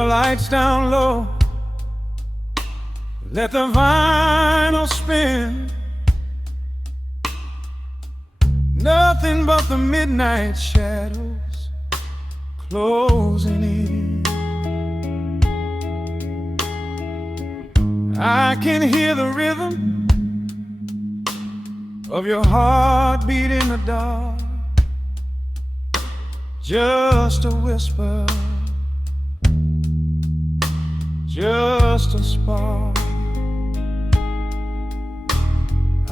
the lights down low, let the vinyl spin. Nothing but the midnight shadows closing in. I can hear the rhythm of your heartbeat in the dark, just a whisper, just a spark.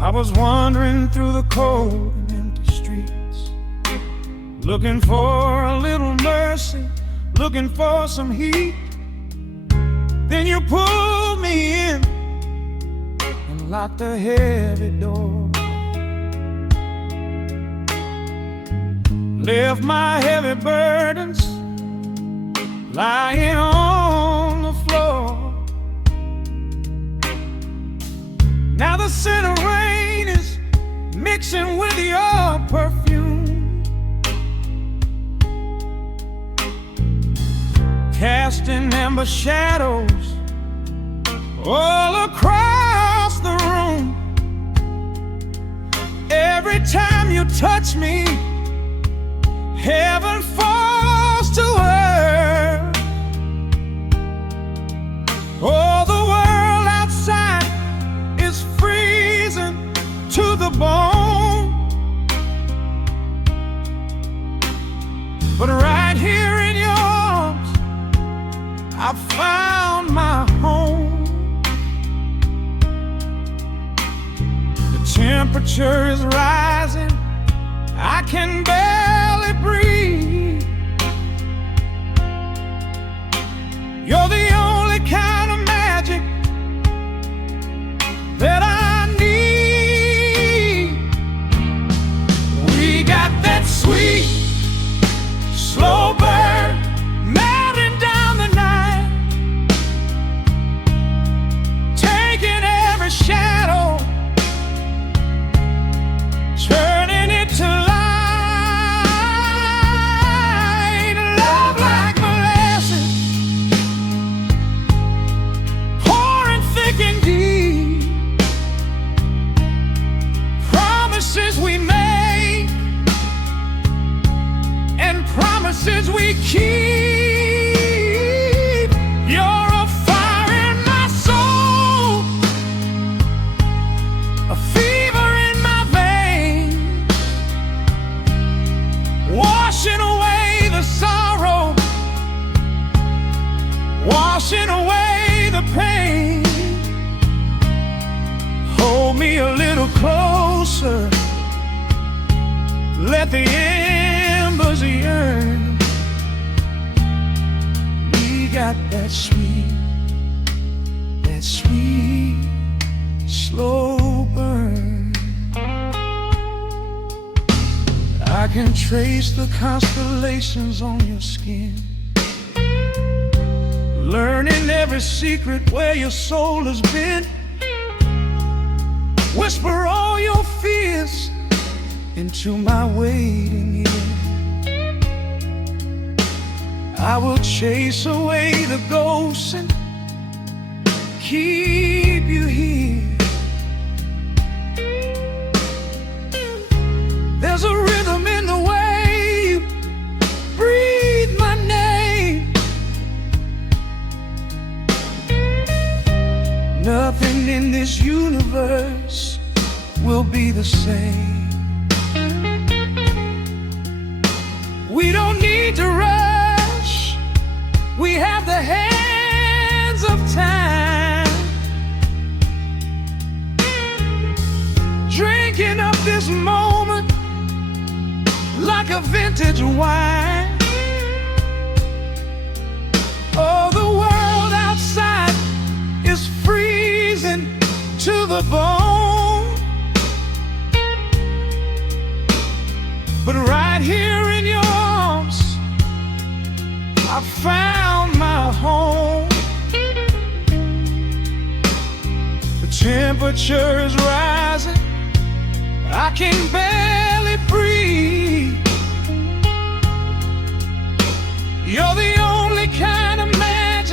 I was wandering through the cold and empty streets, looking for a little mercy, looking for some heat. Then you pulled me in and locked the heavy door, left my heavy burdens lying on the floor. Now the scent of rain is mixing with your perfume, casting amber shadows all across the room. Every time you touch me, heaven falls to earth. Oh, the world outside is freezing to the bone, but right here in your arms I found my home. The temperature is rising, I can barely breathe. You're the only kind of magic that I need. We got that sweet, slow burn melting down the night, taking every shadow, turning it to light. Love like molasses, pouring thick and deep. Promises we make and promises we keep. You're a fire in my soul, a fever in my veins, washing away the sorrow, washing away the pain. Hold me a little closer, let the embers yearn. We got that sweet, slow burn. I can trace the constellations on your skin, learning every secret where your soul has been. Whisper all your fears into my waiting ear. I will chase away the ghosts and keep you here. There's a rhythm in the way you breathe my name. Nothing in this universe will be the same. We don't need to rush, we have the hands of time, drinking up this moment like a vintage wine. Oh, the world outside is freezing to the bone, but right here in your arms I found my home. The temperature is rising, I can barely breathe. You're the only kind of magic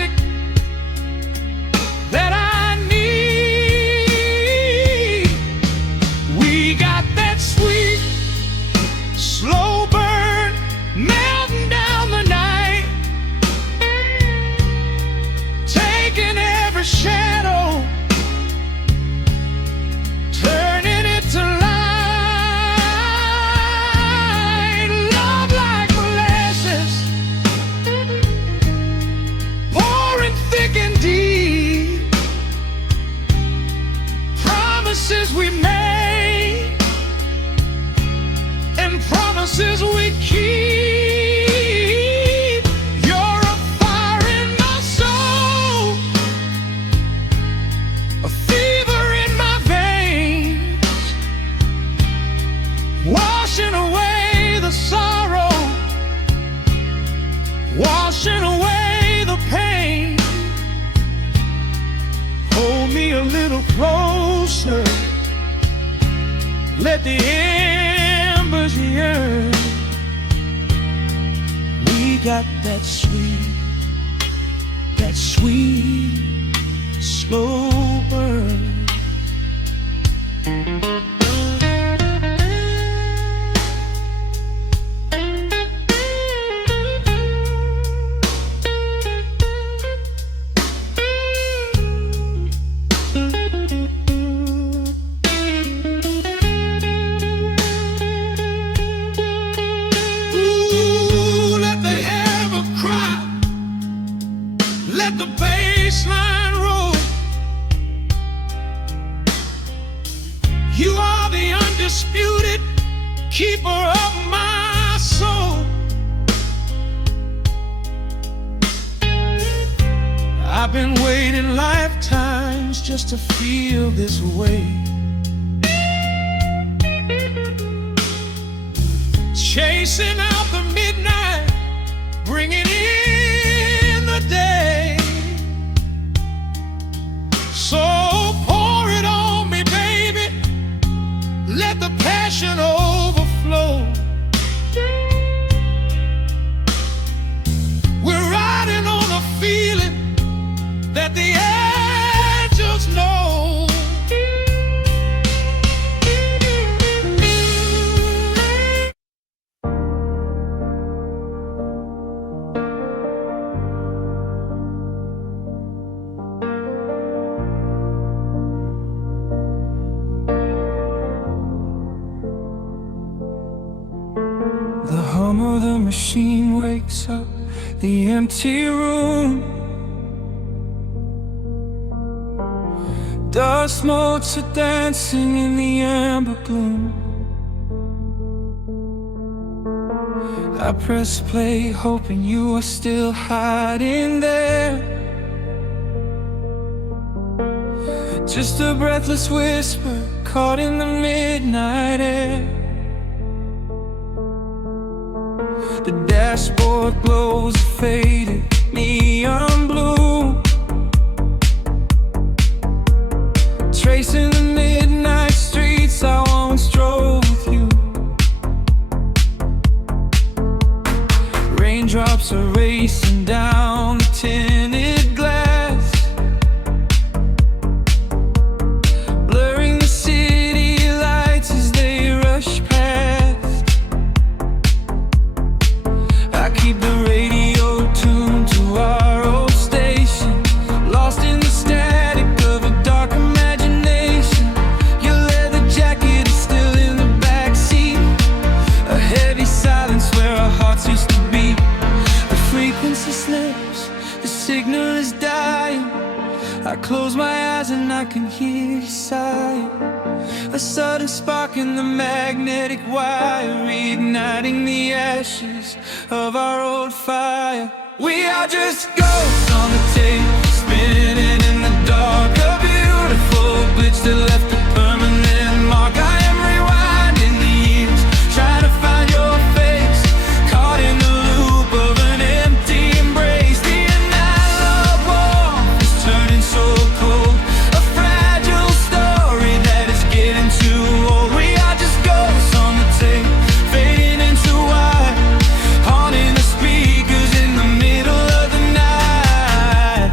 and promises we keep. You're a fire in my soul, a fever in my veins, washing away the sorrow, washing away the pain. Hold me a little closer, let the embers yearn. We got that sweet, slow burn. Let the bass line roll. You are the undisputed keeper of my soul. I've been waiting lifetimes just to feel this way. Chasing out the midnight, bringing in the day. So pour it on me, baby, let the passion overflow. We're riding on a feeling that the angels know. The hum of the machine wakes up the empty room. Dust motes are dancing in the amber gloom. I press play, hoping you are still hiding there. Just a breathless whisper caught in the midnight air. The dashboard glows a faded neon blue, tracing the midnight streets I once drove with you. Raindrops are racing down the tinted glass, blurring the city lights as they rush past. I keep the radio tuned to our old station, lost in the static of a dark imagination. Your leather jacket is still in the backseat, a heavy silence where our hearts used to beat. The frequency slips, the signal is dying. I close my eyes and I can hear you sighing. A sudden spark in the magnetic wire, reigniting the ashes of our old fire. We are just ghosts on the tape, spinning in the dark. A beautiful glitch that left a permanent mark. I am rewinding the years, trying to find your face, caught in the loop of an empty embrace. The analog warmth is turning so cold, a fragile story that is getting too old. We are just ghosts on the tape, fading into white, haunting the speakers in the middle of the night.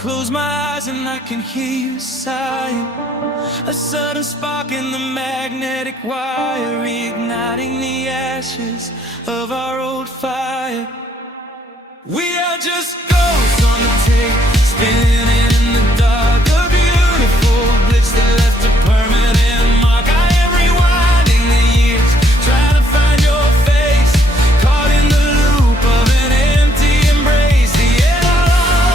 close my eyes and I can hear you sighing. A sudden spark in the magnetic wire, igniting the ashes of our old fire. We are just ghosts on the tape, spinning in the dark. A beautiful blitz that left a permanent mark. I am rewinding the years, trying to find your face, caught in the loop of an empty embrace. The air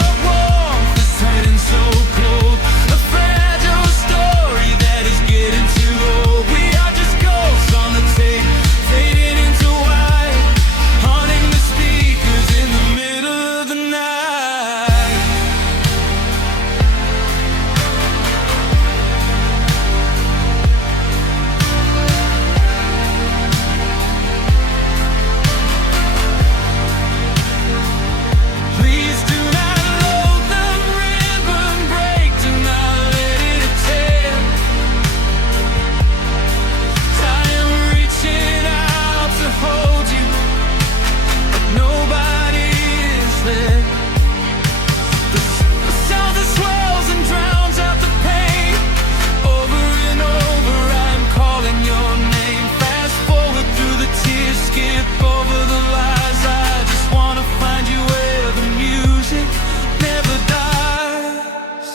of warmth is turning so cold, a fragile story that is getting too old. We are just ghosts on the tape, fading into white, haunting the speakers in the middle of the night. Please do not load the ribbon break, do not let it tear. I am reaching out to hold you, but nobody is there. The sound that swells and drowns out the pain. Over and over I'm calling your name. Fast forward through the tears, skip over the lies. I just wanna find you where the music never dies.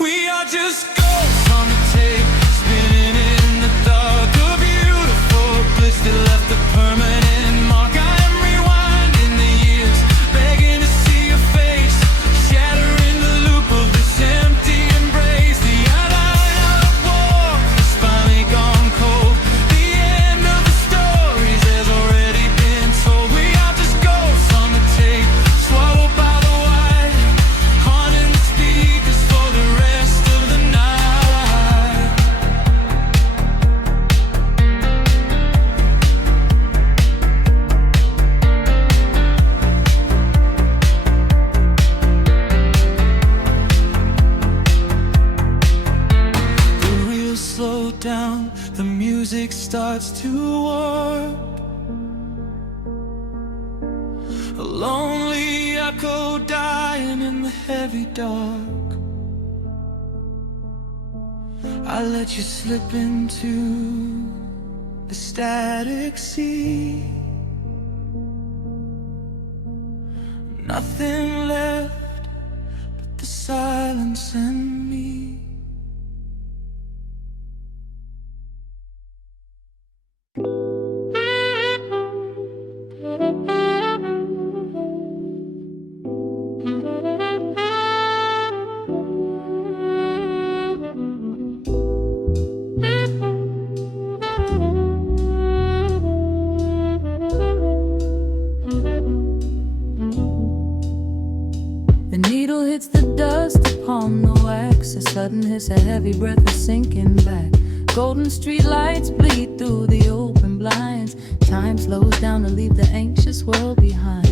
We are just ghosts on the tape, spinning in the dark. A beautiful bliss that left a permanent mark. I am rewinding the years, begging to see your face, shattering the loop of this empty embrace. The outline of war has finally gone cold. The end of the stories has already been told. We are just ghosts on the tape, swallowed by the wire, haunting the speakers for the rest of the night. The reels slow down, the music starts to warp. A lonely echo dying in the heavy dark. I let you slip into the static sea. Nothing left but the silence and me. The needle hits the dust upon the wax. A sudden hiss, a heavy breath, a sinking back. Golden street lights bleed through the open blinds. Time slows down to leave the anxious world behind.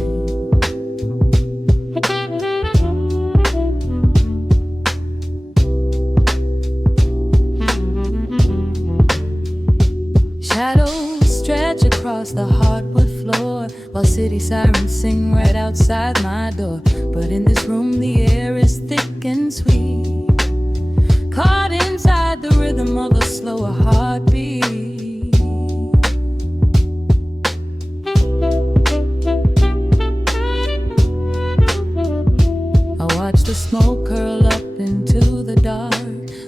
Shadows stretch across the hardwood floor, while city sirens sing right outside my door. But in this room the air is thick and sweet, caught inside the rhythm of a slower heartbeat. I watch the smoke curl up into the dark,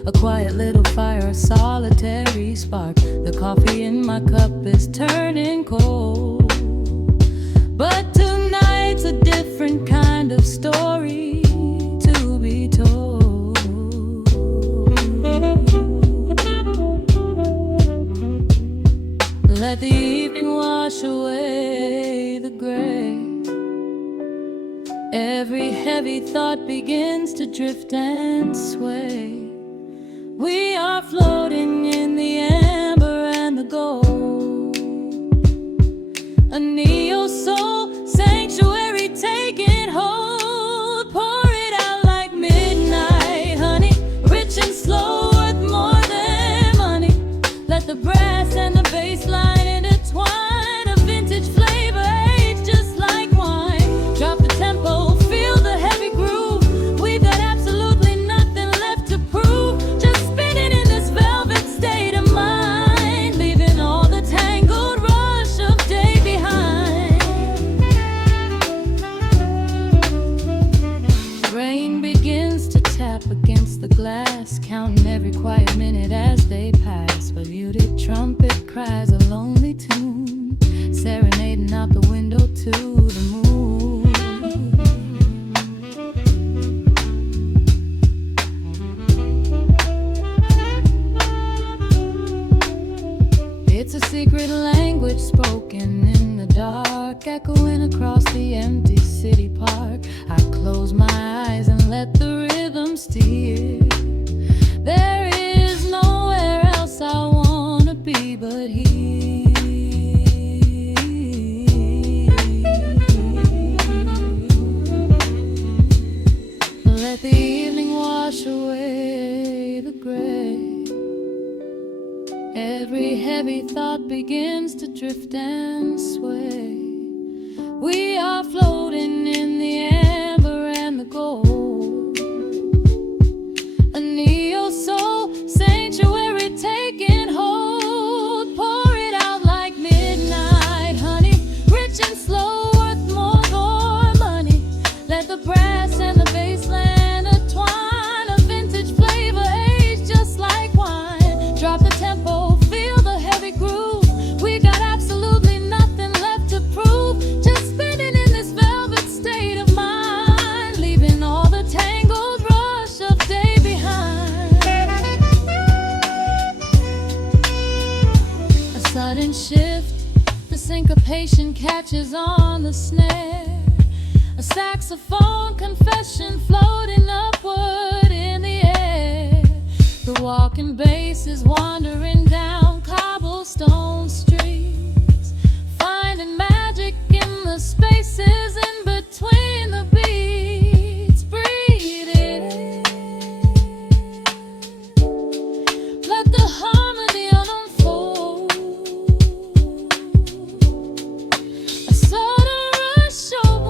a quiet little fire, a solitary spark. The coffee in my cup is turning cold, but tonight's a different kind of story to be told. Let the evening wash away the gray. Every heavy thought begins to drift and sway. We are floating in the amber and the gold, a neo-soul sanctuary taking hold. Pour it out like midnight honey, rich and slow, worth more than money. Let the brass and the bass line intertwine, a vintage flavor aged just like wine. Drop the tempo, feel the heavy groove. counting every quiet minute as they pass. But muted trumpet cries a lonely tune, serenading out the window to the moon. It's a secret language spoken in the dark, echoing across the empty city park. I close my eyes and let the rhythm steer. There is nowhere else I wanna be but here. Let the evening wash away the gray. Every heavy thought begins to drift and sway. We are floating in the amber and the gold, a neo-soul sanctuary taking hold. Pour it out like midnight honey, rich and slow, worth more for money. Let the brass and the bass land entwine, a vintage flavor aged just like wine. Drop the tempo, feel the heavy groove. We got absolutely nothing left to prove, just spinning in this velvet state of mind, leaving all the tangled rush of day behind. A sudden shift, the syncopation catches on the snare. A saxophone confession floating upward in the air. The walking bass is wandering down cobblestone streets, finding magic in the spaces in between the beats. Breathe it in, let the harmony unfold. A sudden rush of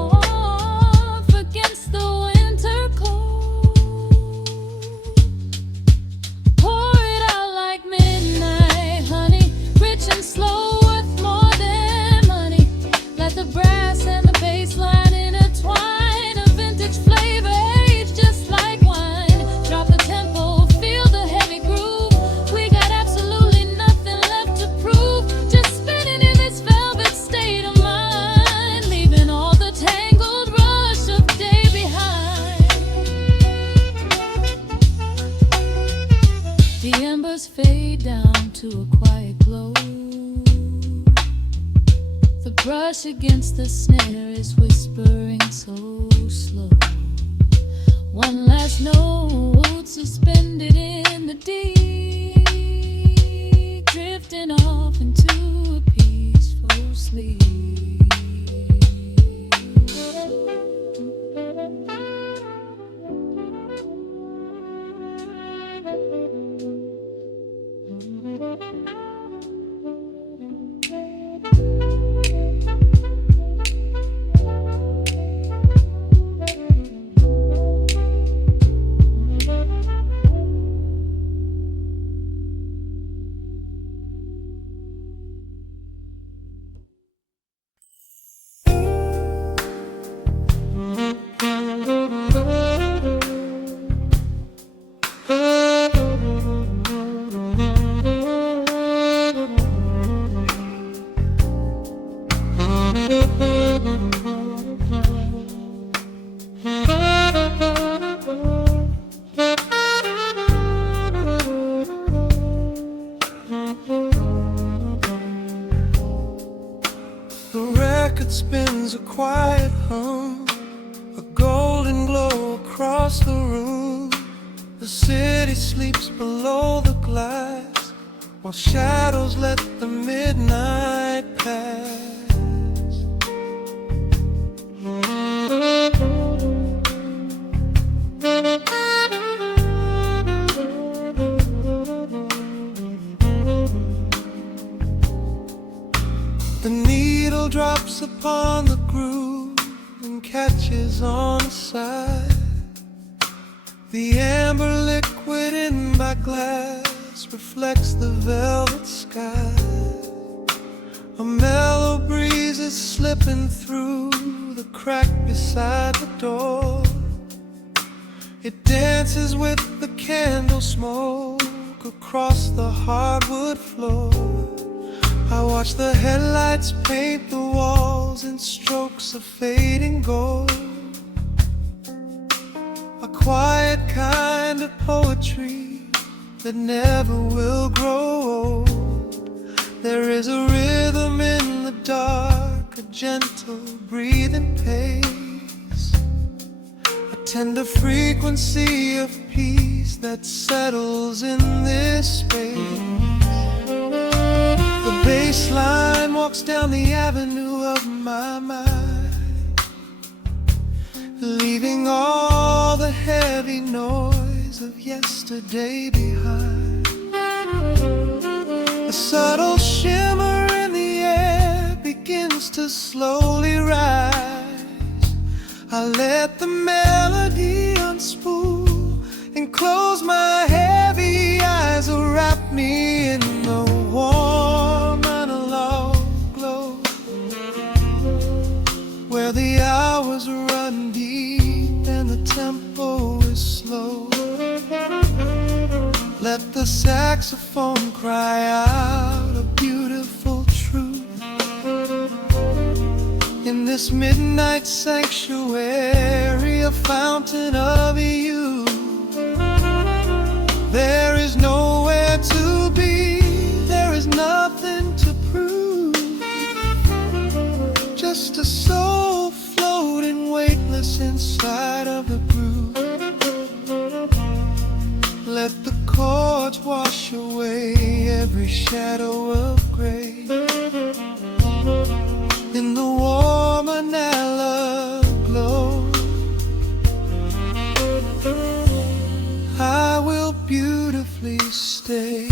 warmth against the winter cold. Pour it out like midnight honey, rich and slow, worth more than money. Let the brass and the bass line intertwine, a vintage flavor aged just like wine. Drop the tempo, feel the heavy groove. We got absolutely nothing left to prove, just spinning in this velvet state of mind, leaving all the tangled rush of day behind. The embers fade down to a quiet glow. The brush against the snare is whispering so slow. One last note suspended in the deep, drifting off into a peaceful sleep. The record spins a quiet hum, a golden glow across the room. The city sleeps below the glass, while shadows let the midnight pass. The needle drops upon the groove and catches on the side. The amber liquid in my glass reflects the velvet sky. A mellow breeze is slipping through the crack beside the door. It dances with the candle smoke across the hardwood floor. I watch the headlights paint the walls in strokes of fading gold. A quiet kind of poetry that never will grow old. There is a rhythm in the dark, a gentle breathing pace, a tender frequency of peace that settles in this space. The bass line walks down the avenue of my mind, leaving all the heavy noise of yesterday behind. A subtle shimmer in the air begins to slowly rise. I let the melody unspool and close my heavy eyes, wrap me in the warm analog glow, where the hours run deep and the tempo is slow. Let the saxophone cry out a beautiful truth. In this midnight sanctuary, a fountain of youth, there is nowhere to be, there is nothing to prove, just a soul floating weightless inside of the groove. Let the chords wash away every shadow of gray. In the warm analog glow, I will beautifully stay.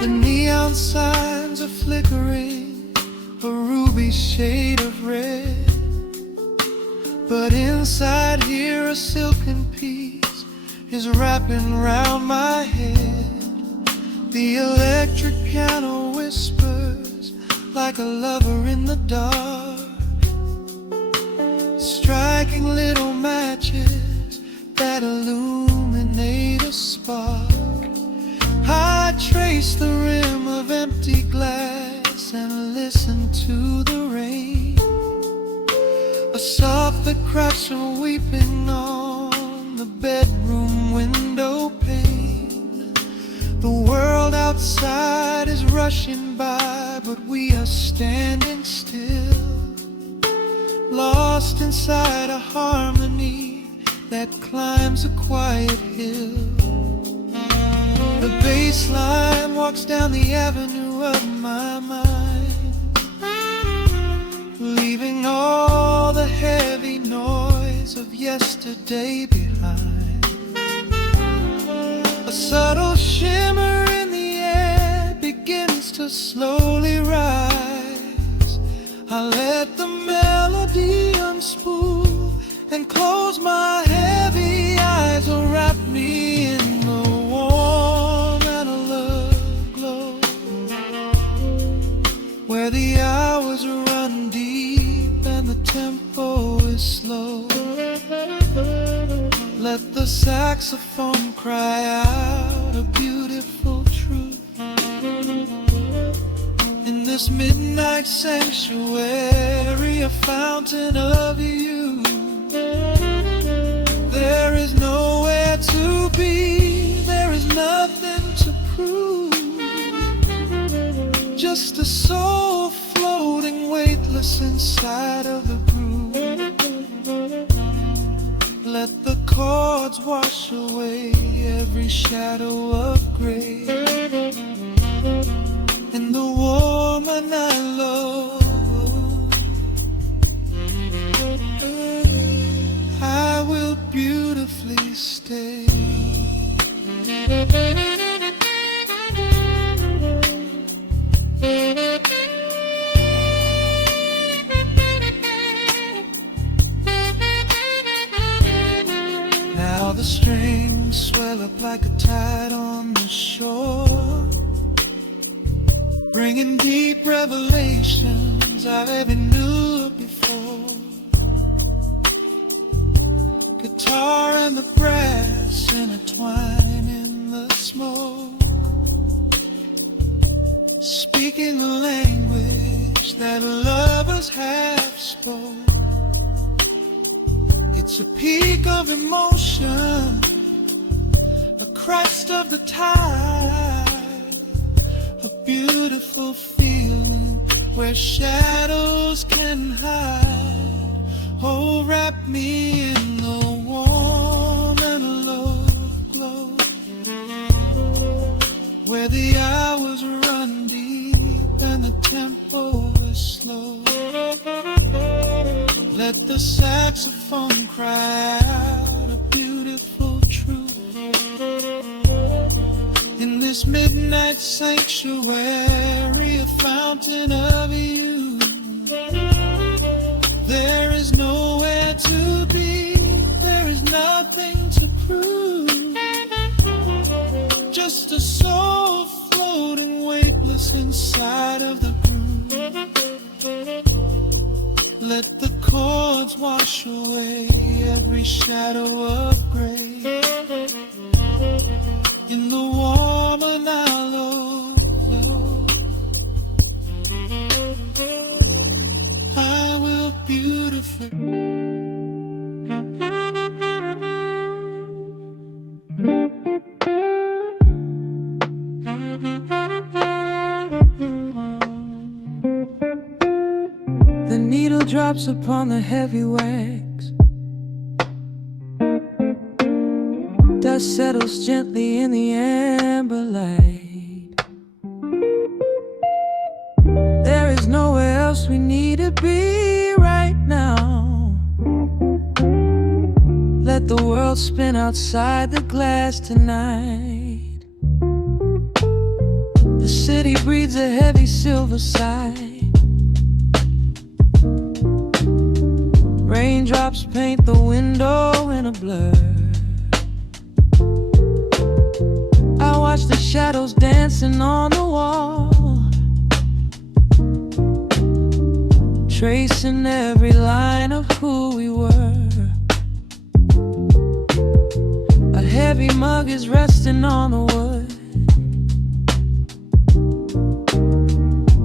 The neon signs are flickering, a ruby shade of red, but inside here a silken peace is wrapping round my head. The electric piano whispers like a lover in the dark, striking little matches that illuminate a spark. I trace the rim of empty glass and listen to the rain, a soft that cracks from weeping on the bedroom window pane. The world outside is rushing by, but we are standing still, lost inside a harmony that climbs a quiet hill. The bass line walks down the avenue of my mind, leaving all the heavy noise of yesterday behind. A subtle shimmer in the air begins to slowly rise. I let the melody unspool and close my heavy eyes, wrap me in the warm analog glow, where the hours run deep and the tempo is slow. Let the saxophone cry out a beautiful truth. In this midnight sanctuary, a fountain of youth, there is nowhere to be, there is nothing to prove, just a soul floating weightless inside of the groove. Let the chords wash away every shadow of gray. In the warm and I love, I will beautifully stay. Now the strings swell up like a tide on the shore, bringing deep revelations I never knew before. Guitar and the brass intertwine in the smoke, speaking the language that lovers have spoke. It's a peak of emotion, a crest of the tide, a beautiful feeling where shadows can hide. Oh, wrap me in the warm and low glow, where the hours run deep and the tempo is slow. Let the saxophone cry out a beautiful truth in this midnight sanctuary, a fountain of youth. There is nowhere to be, there is nothing to prove, just a soul floating weightless inside of the groove. Let the chords wash away every shadow of gray in the warm and hollow glow. I will beautify. The needle drops upon the heavy wax, dust settles gently in the amber light. There is nowhere else we need to be right now. Let the world spin outside the glass tonight. The city breathes a heavy silver sigh. Raindrops paint the window in a blur. I watch the shadows dancing on the wall, tracing every line of who we were. A heavy mug is resting on the wood,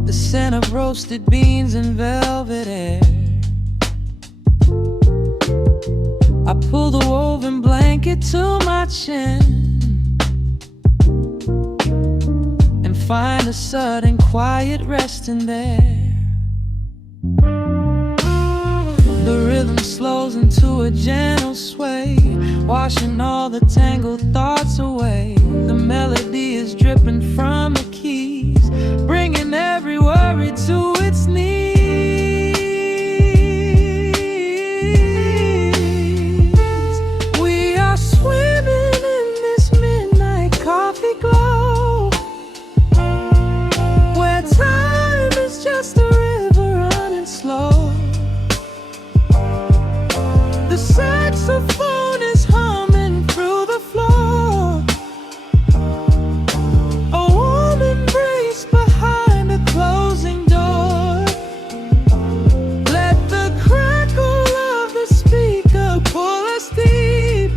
the scent of roasted beans and velvet air. I pull the woven blanket to my chin and find a sudden quiet resting there. The rhythm slows into a gentle sway, washing all the tangled thoughts away. The melody is dripping from the keys, bringing every worry to its knees. We are swimming in this midnight coffee glow, where time is just a river running slow. The saxophone is humming through the floor, a warm embrace behind a closing door. Let the crackle of the speaker pull us deep,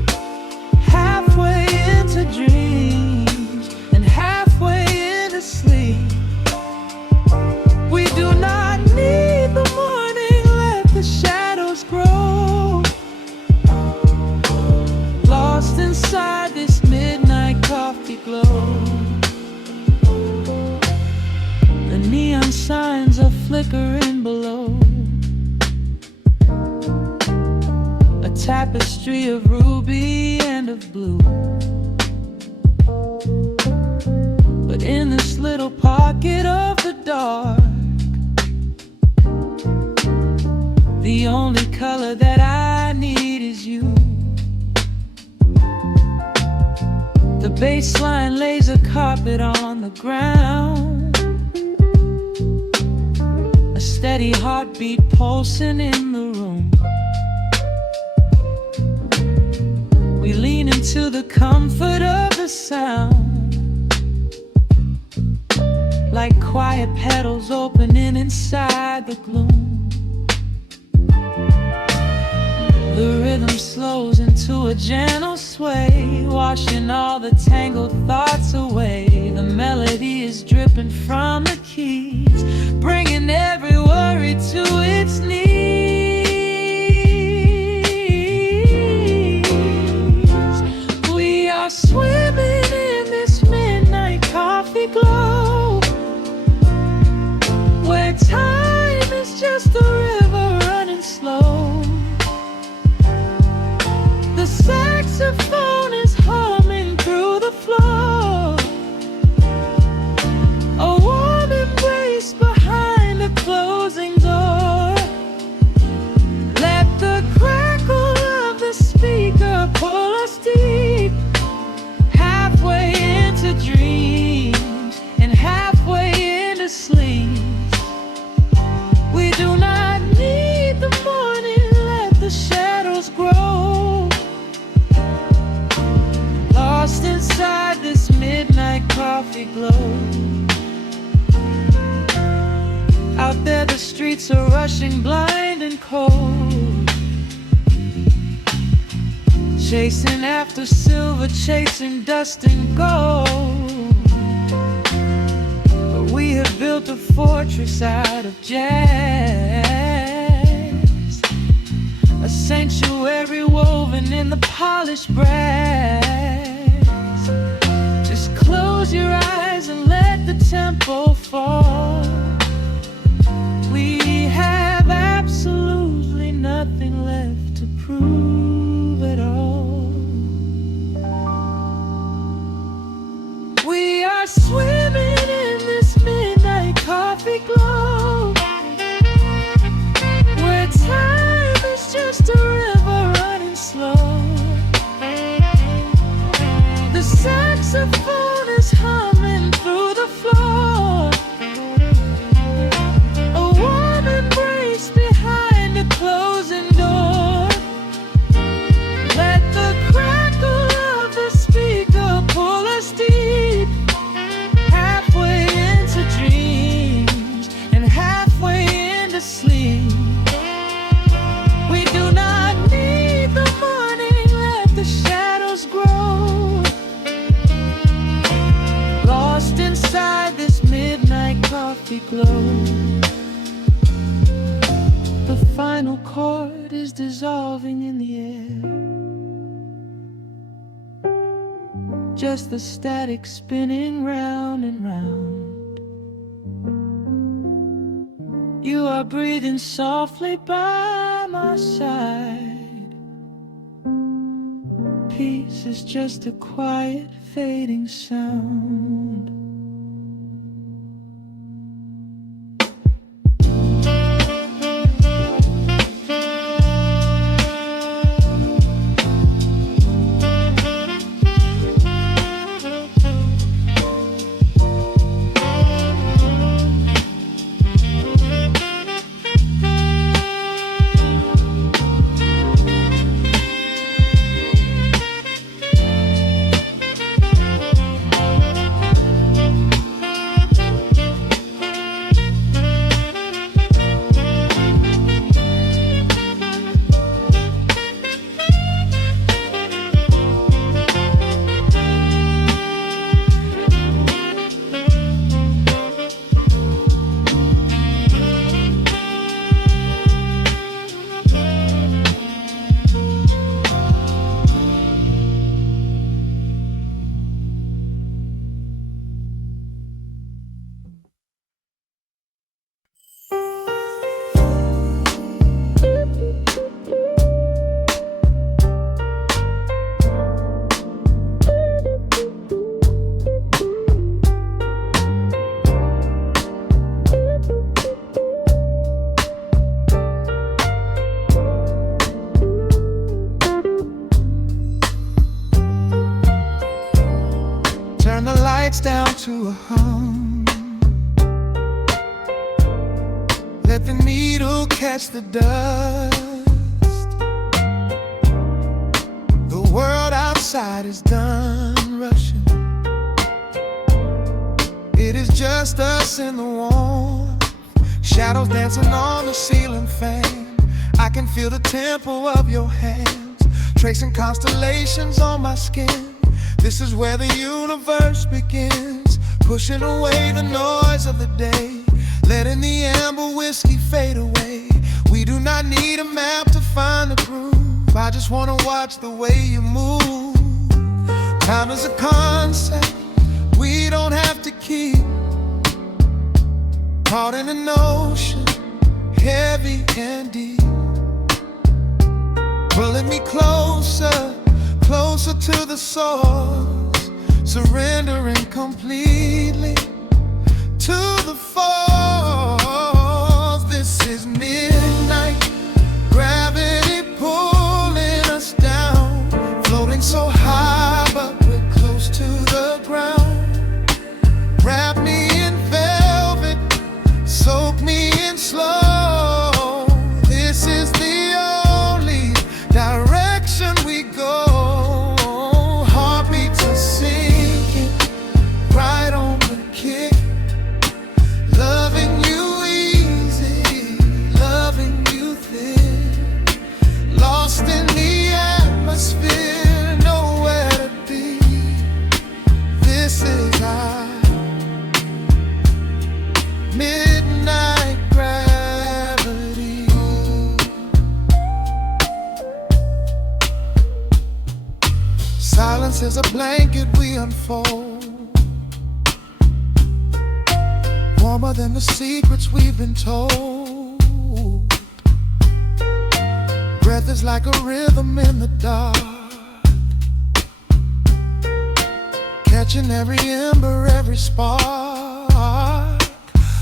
halfway into dreams and halfway into sleep. We do not need the morning, let the shadows grow. Lost inside this midnight coffee glow. The neon signs are flickering below, a tapestry of ruby and of blue. But in this little pocket of the dark, the only color that I need is you. The bass line lays a carpet on the ground, a steady heartbeat pulsing in the room. We lean into the comfort of the sound, like quiet petals opening inside the gloom. The rhythm slows into a gentle sway, washing all the tangled thoughts away. The melody is dripping from the keys, bringing every worry to its knees. We are swimming in this midnight coffee glow, where time is just a river running slow. The saxophone is humming through the floor, a warm embrace behind a closing door. Let the crackle of the speaker pull us deep, halfway into dreams and halfway into sleep. We do not need the morning, let the shadows grow. Lost inside this midnight coffee glow. Out there the streets are rushing blind and cold, chasing after silver, chasing dust and gold. But we have built a fortress out of jazz, a sanctuary woven in the polished brass. Just close your eyes and let the tempo fall. We have absolutely nothing left to prove at all. We are swimming in this midnight coffee glow, where time is just a river running slow. The saxophone is humming through the floor, a warm embrace behind a closing door. Let the crackle of the speaker pull us deep, halfway into dreams and halfway into sleep. We do not need the morning, let the shadows grow. Lost inside this midnight coffee glow. The final chord is dissolving in the air, just the static spinning round and round. You are breathing softly by my side. Peace is just a quiet fading sound. lights down to a hum. Let the needle catch the dust. The world outside is done rushing. just us in the warmth. Shadows dancing on the ceiling fan. I can feel the tempo of your hands, tracing constellations on my skin. This is where the universe begins, pushing away the noise of the day, letting the amber whiskey fade away. We do not need a map to find the groove. I just wanna watch the way you move. Time is a concept we don't have to keep. Caught in an ocean, heavy and deep, pulling me closer, closer to the source, surrendering completely to the force. This is midnight gravity pulling us down, floating so high but we're close to the ground. Wrap me in velvet, soak me in slow. This is the only direction we go. Heartbeats are sinking, right on the kick. Loving you easy, loving you thin. Lost in the atmosphere, nowhere to be. This is our midnight gravity. Silence is a blanket we unfold, warmer than the secrets we've been told. Breath is like a rhythm in the dark, catching every ember, every spark.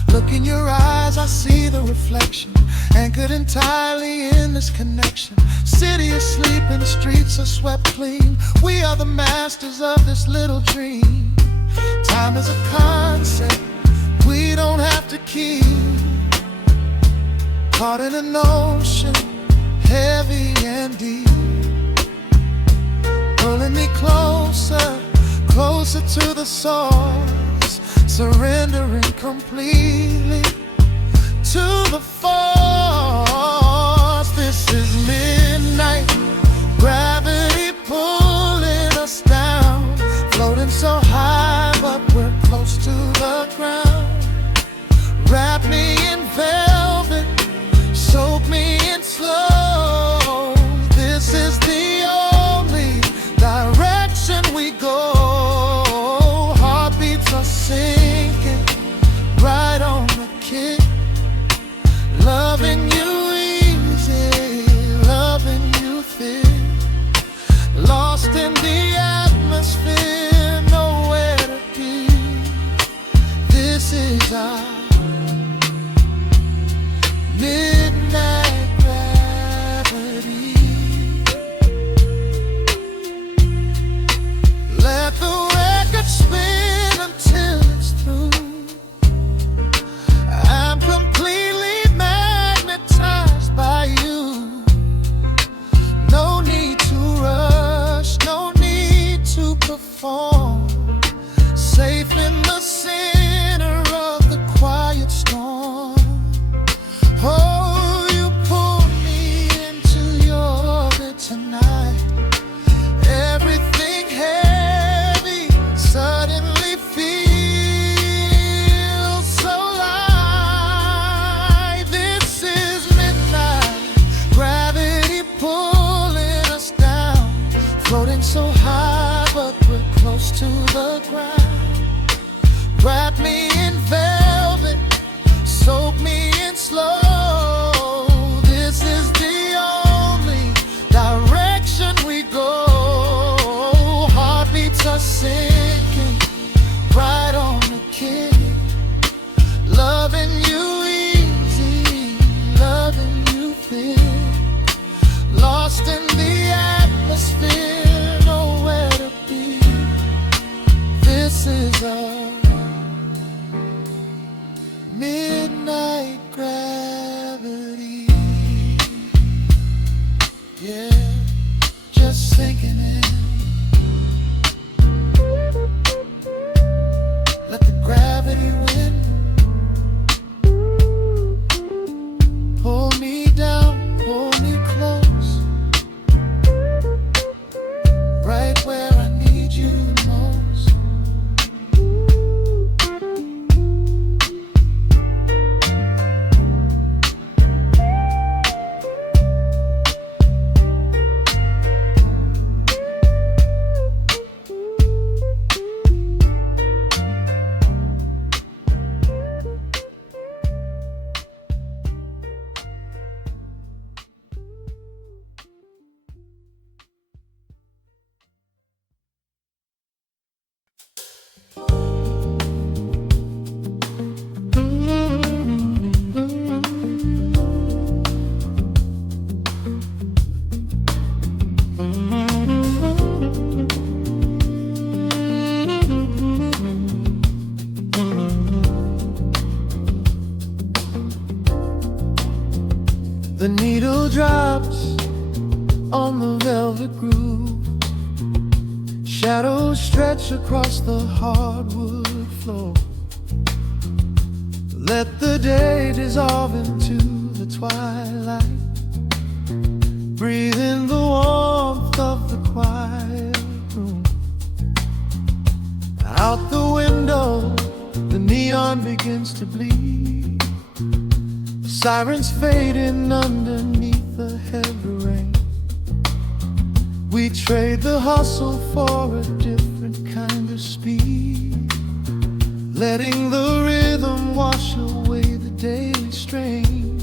Look in your eyes, I see the reflection, anchored entirely in this connection. City asleep and the streets are swept clean. We are the masters of this little dream. Time is a concept we don't have to keep. Caught in an ocean, heavy and deep, pulling me closer, closer to the source, surrendering completely to the force. This is midnight gravity pulling us down, floating so high but we're close to the ground. Wrap me in velvet, soak me in slow. This is the only direction we go. Heartbeats are sinking, right on the kick. Loving you easy, loving you thin. Lost in the atmosphere, nowhere to be. This is our midnight gravity. Let the record spin until it's through. I'm completely magnetized by you. No need to rush, no need to perform. Safe in the center of the quiet storm. Oh, you pull me into your orbit tonight. Everything heavy suddenly feels so light. This is midnight gravity pulling us down, floating so high but we're close to the ground. Wrap me in velvet, soak me in slow. This is the only direction we go. Heartbeats are sinking, right on the kick. Loving you easy, loving you thin. Lost in the atmosphere, nowhere to be. This is our midnight gravity. Yeah, just sinking in. Let the gravity win. The needle drops on the velvet groove. Shadows stretch across the hardwood floor. Let the day dissolve into the twilight. Breathe in the warmth of the quiet room. Out the window, the neon begins to bleed. Sirens fading underneath the heavy rain. We trade the hustle for a different kind of speed, letting the rhythm wash away the daily strain.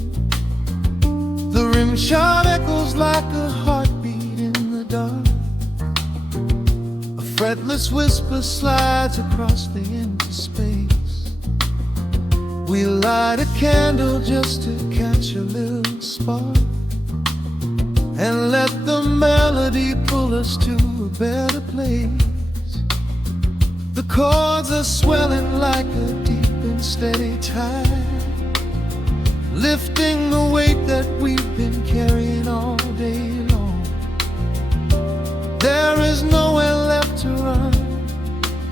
The rim shot echoes like a heartbeat in the dark. A fretless whisper slides across the empty space. We light a candle just to catch a little spark, and let the melody pull us to a better place. The chords are swelling like a deep and steady tide, lifting the weight that we've been carrying all day long. There is nowhere left to run,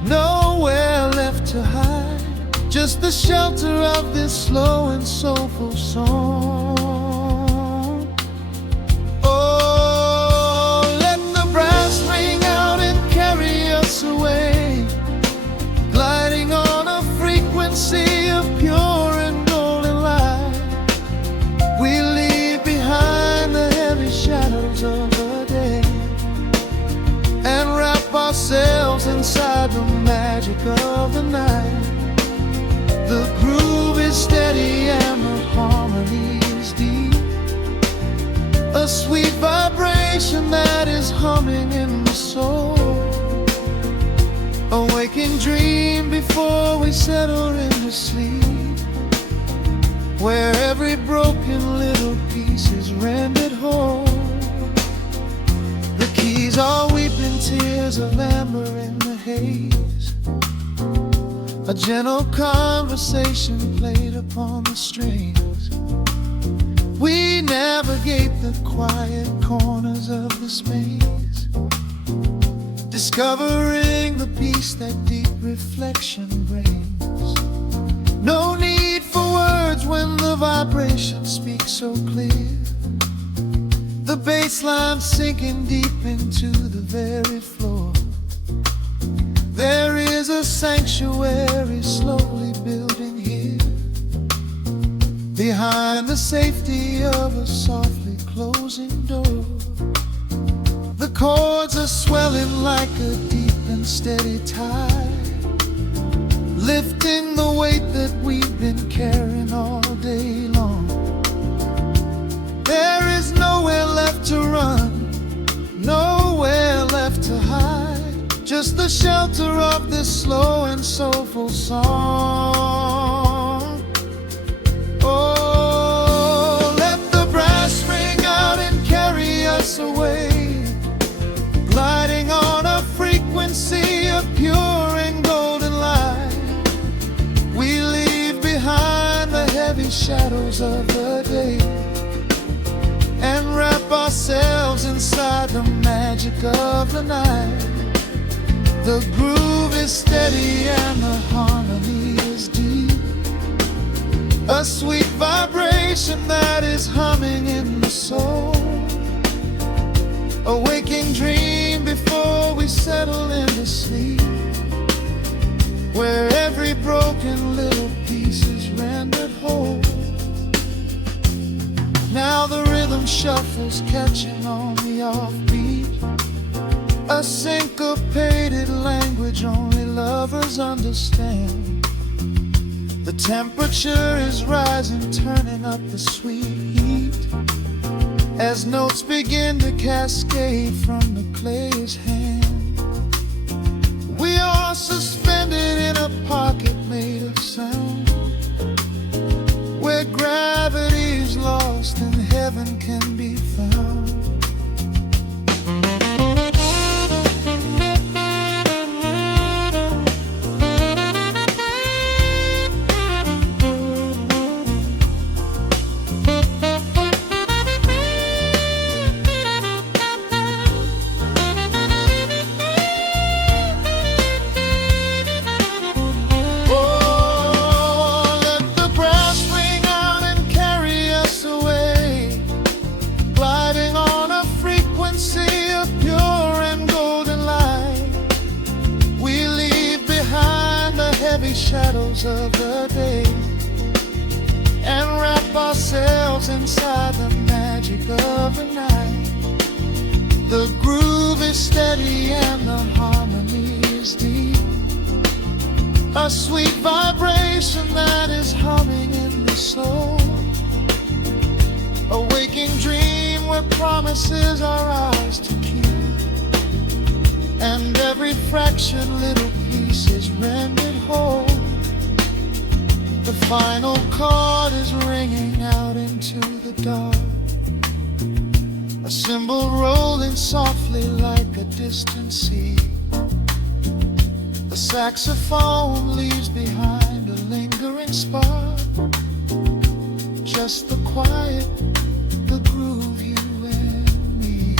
nowhere left to hide, just the shelter of this slow and soulful song. Oh, let the brass ring out and carry us away, gliding on a frequency of pure and golden light. We leave behind the heavy shadows of the day and wrap ourselves inside the magic of the night. The groove is steady and the harmony is deep, a sweet vibration that is humming in the soul. A waking dream before we settle into sleep, where every broken little piece is rendered whole. The keys are weeping tears of amber in the haze, a gentle conversation played upon the strings. We navigate the quiet corners of this maze, discovering the peace that deep reflection brings. No need for words when the vibration speaks so clear. The bass line sinking deep into the very floor. There is a sanctuary slowly building here, behind the safety of a softly closing door. The chords are swelling like a deep and steady tide, lifting the weight that we've been carrying all day long. There is nowhere left to run, nowhere left to hide, just the shelter of this slow and soulful song. Oh, let the brass ring out and carry us away, gliding on a frequency of pure and golden light. We leave behind the heavy shadows of the day and wrap ourselves inside the magic of the night. The groove is steady and the harmony is deep, a sweet vibration that is humming in the soul. A waking dream before we settle into sleep, where every broken little piece is rendered whole. Now the rhythm shuffles, catching on the offbeat, a syncopated language only lovers understand. The temperature is rising, turning up the sweet heat, as notes begin to cascade from the clay's hand. We are suspended heavy shadows of the day and wrap ourselves inside the magic of the night. The groove is steady and the harmony is deep, a sweet vibration that is humming in the soul, a waking dream where promises are ours to keep, and every fraction little piece is rendered whole. The final chord is ringing out into the dark, a cymbal rolling softly like a distant sea. The saxophone leaves behind a lingering spark, just the quiet, the groove, you and me.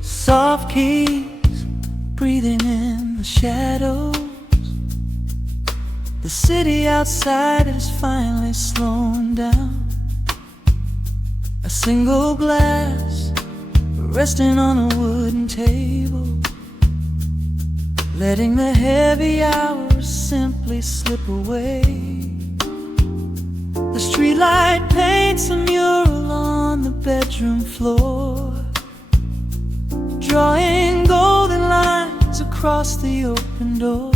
Soft keys breathing in the shadows. The city outside is finally slowing down. A single glass resting on a wooden table, letting the heavy hours simply slip away. The streetlight paints a mural on the bedroom floor, drawing golden lines across the open door.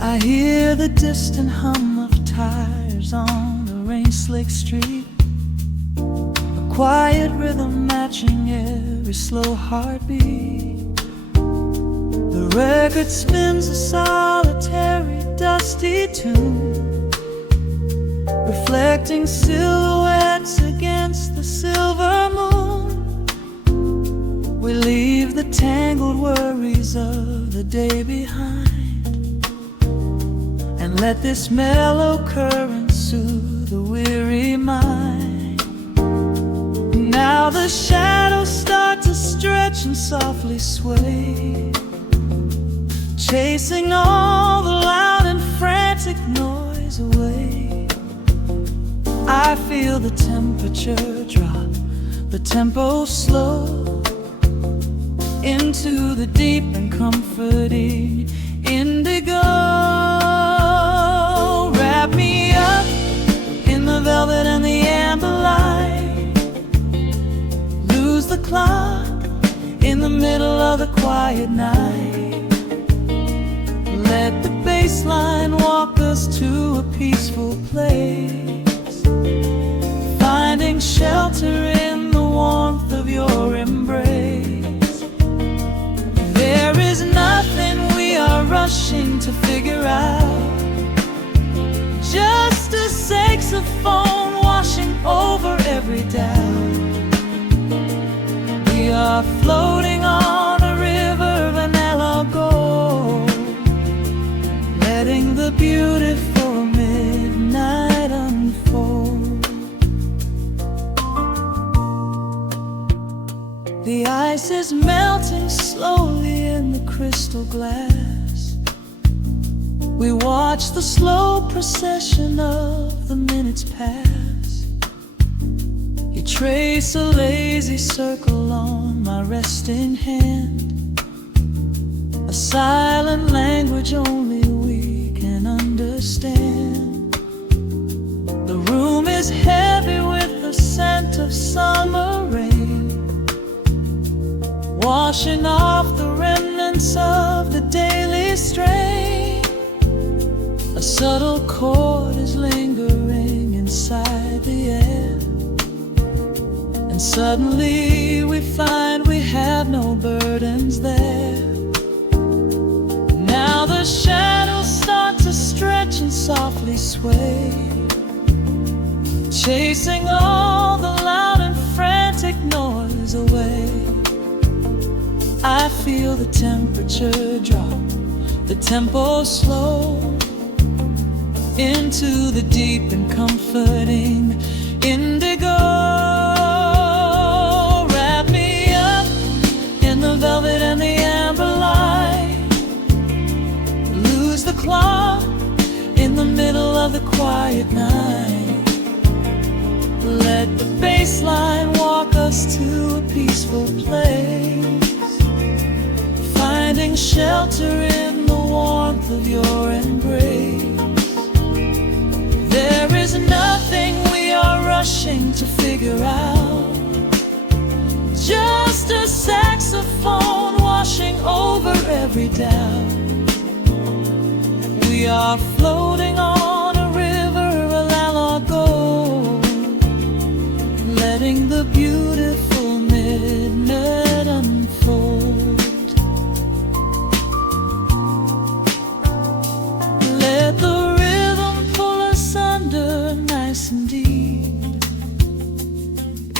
I hear the distant hum of tires on the rain-slicked street, a quiet rhythm matching every slow heartbeat. The record spins a solitary, dusty tune, reflecting silhouettes against the silver moon. We leave the tangled worries of the day behind, and let this mellow current soothe the weary mind. Now the shadows start to stretch and softly sway, chasing all the loud and frantic noise away. I feel the temperature drop, the tempo slow, into the deep and comforting indigo. Wrap me up in the velvet and the amber light, lose the clock in the middle of the quiet night. Let the bass line walk us to a peaceful place, finding shelter in the warmth of your embrace. There is nothing we are rushing to figure out, just a saxophone washing over every doubt. We are floating on a river vanilla gold, letting the beautiful midnight unfold. The ice is melting slowly in the crystal glass. We watch the slow procession of the minutes pass. You trace a lazy circle on my resting hand, a silent language only understand. The room is heavy with the scent of summer rain, washing off the remnants of the daily strain. A subtle chord is lingering inside the air, and suddenly we find we have no burdens there. Now the shadows start to stretch and softly sway, chasing all the loud and frantic noise away. I feel the temperature drop, the tempo slow, into the deep and comforting indigo. Wrap me up in the velvet and the amber light, lose the clock in the middle of the quiet night. Let the bass line walk us to a peaceful place, finding shelter in the warmth of your embrace. There is nothing we are rushing to figure out, just a saxophone washing over every doubt. We are floating on a river, a landlocked gold, letting the beautiful midnight unfold. Let the nice and deep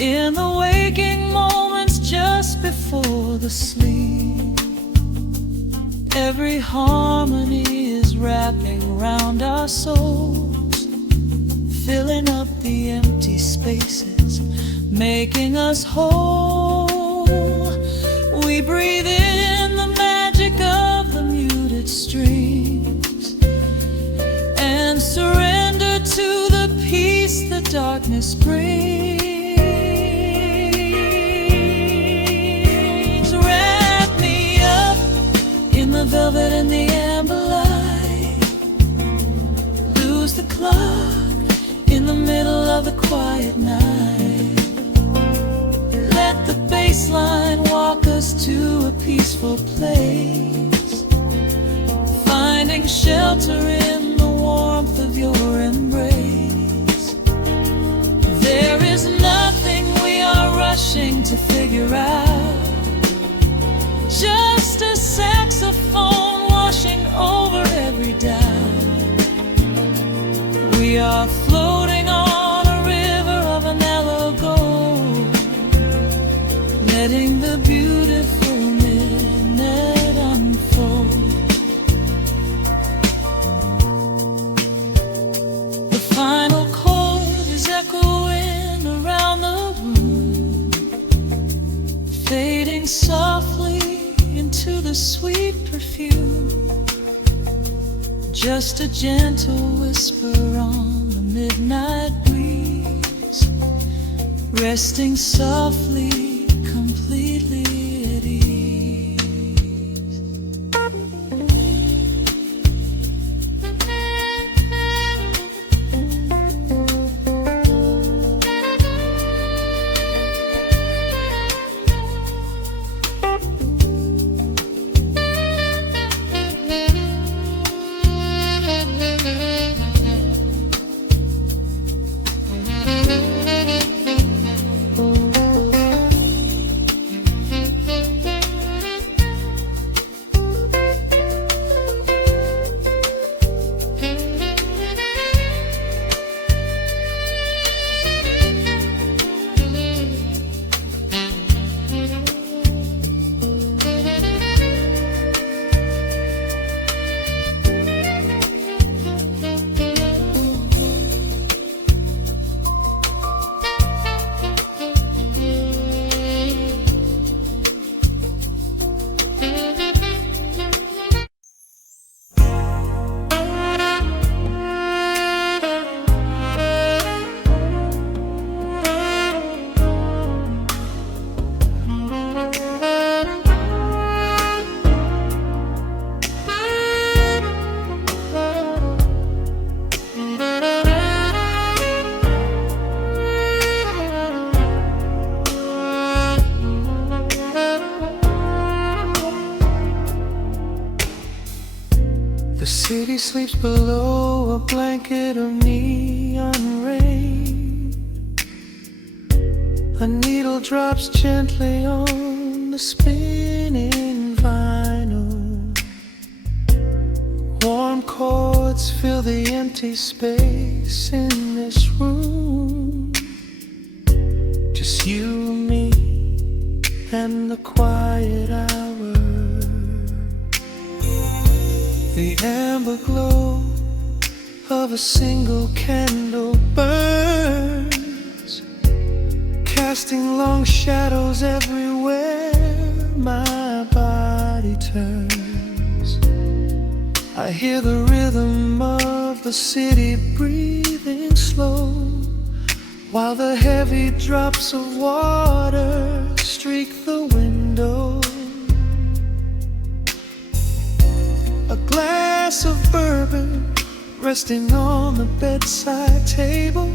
in the waking moments just before the sleep. Every harmony is wrapping round our souls, filling up the empty spaces, making us whole. We breathe in the magic of the muted strings and surrender to the peace the darkness brings. Wrap me up in the velvet and the amber light, lose the clock in the middle of the quiet night. Let the bass line walk us to a peaceful place, finding shelter in the warmth of your embrace. There is nothing we are rushing to figure out, just a saxophone washing over every doubt. We are floating on a river of vanilla gold, letting the beautiful midnight unfold. The final chord is echoing around the room, fading softly into the sweet perfume. Just a gentle whisper on the midnight breeze, resting softly, completely at ease. The city sleeps below a blanket of neon rain. A needle drops gently on the spinning vinyl. Warm chords fill the empty space in this room. Just you, me, and the quiet hour. The amber glow of a single candle burns, casting long shadows everywhere my body turns. I hear the rhythm of the city breathing slow, while the heavy drops of water streak the window. A glass of bourbon resting on the bedside table.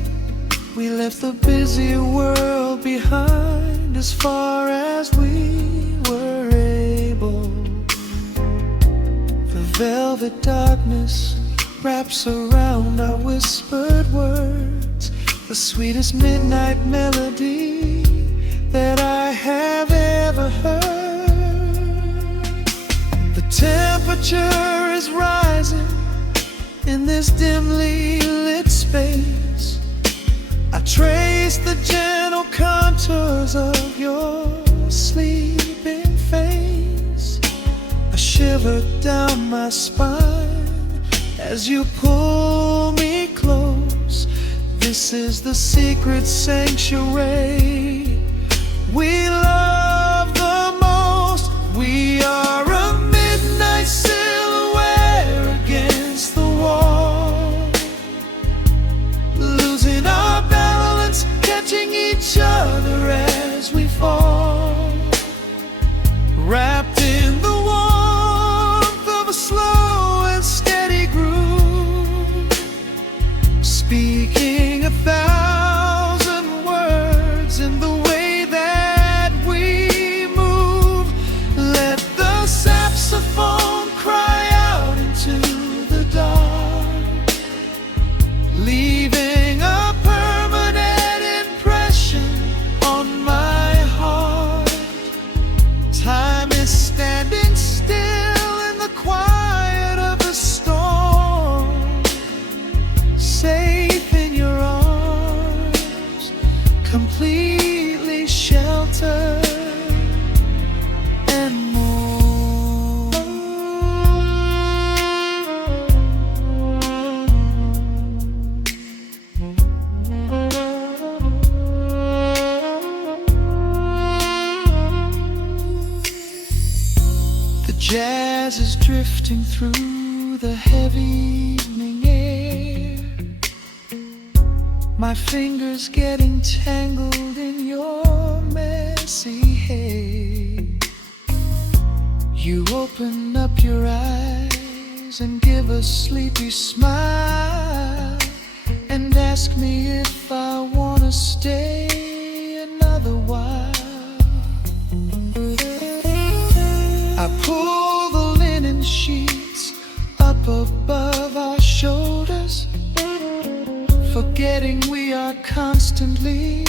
We left the busy world behind as far as we were able. The velvet darkness wraps around our whispered words, the sweetest midnight melody that I have ever heard. The temperature is rising in this dimly lit space. I trace the gentle contours of your sleeping face. A shiver down my spine as you pull me close. This is the secret sanctuary we love the most. We are a midnight silhouette against the wall, losing our balance, catching each other as we fall, wrapped in the warmth of a slow and steady groove, speaking 1,000 words in the way that we move. Let the saxophone cry out into the dark, leaving a permanent impression on my heart. Time is standing still in the quiet of the storm, safe in your arms, completely sheltered and more. The jazz is drifting through the heavy evening air, my fingers getting tangled in your messy hair. You open up your eyes and give a sleepy smile, and ask me if I wanna stay another while. I pull the linen sheets up above our shoulders, forgetting we are constantly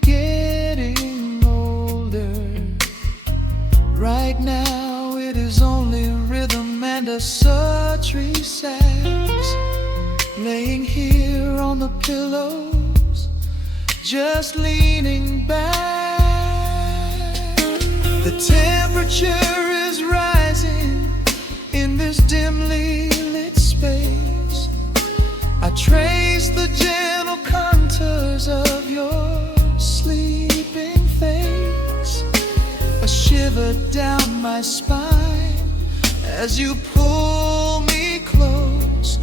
getting older. Right now it is only rhythm and a sultry sax, laying here on the pillows, just leaning back. The temperature is rising in this dimly lit space. I trace the gentle contours of your sleeping face. A shiver down my spine as you pull me close.